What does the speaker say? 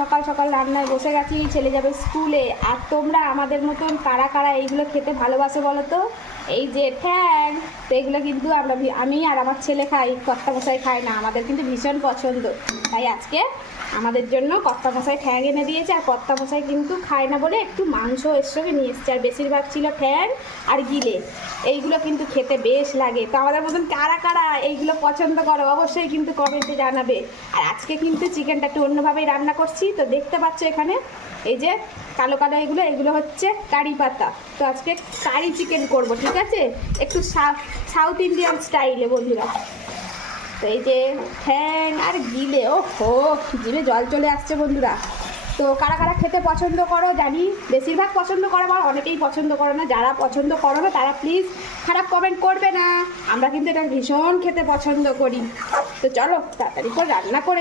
সকাল সকাল রান্নায় বসে গেছি, ছেলে যাবে স্কুলে। আর তোমরা আমাদের মতন কারা কারা এইগুলো খেতে ভালোবাসো বলো তো? এই যে ঠ্যাং, তো এগুলো কিন্তু আমি আর আমার ছেলে খাই, কর্তামশাই খায় না। আমাদের কিন্তু ভীষণ পছন্দ, তাই আজকে আমাদের জন্য কর্তামশাই ঠ্যাং এনে দিয়েছে। আর কর্তামশাই কিন্তু খায় না বলে একটু মাংস এর সঙ্গে নিয়ে এসছে, আর বেশিরভাগ ছিল ঠ্যাং আর গিলে। এইগুলো কিন্তু খেতে বেশ লাগে। তো আমাদের মতন কারা কারা এইগুলো পছন্দ করো অবশ্যই কিন্তু কমেন্টে জানাবে। আর আজকে কিন্তু চিকেনটা একটু অন্যভাবেই রান্না করছি। তো দেখতে পাচ্ছ এখানে এই যে কালো কালো এগুলো হচ্ছে কারি পাতা। তো আজকে কারি চিকেন করব, ঠিক আছে, একটু সাউথ ইন্ডিয়ান স্টাইলে বন্ধুরা। তো এই যে ঠ্যাং আর গিলে, ও হো, জিভে জল চলে আসছে বন্ধুরা। তো কারা কারা খেতে পছন্দ করো জানি, বেশিরভাগ পছন্দ করো, বা অনেকেই পছন্দ করো না। যারা পছন্দ করো না তারা প্লিজ খারাপ কমেন্ট করবে না। আমরা কিন্তু এটা ভীষণ খেতে পছন্দ করি। তো চলো তাড়াতাড়ি করে রান্না করে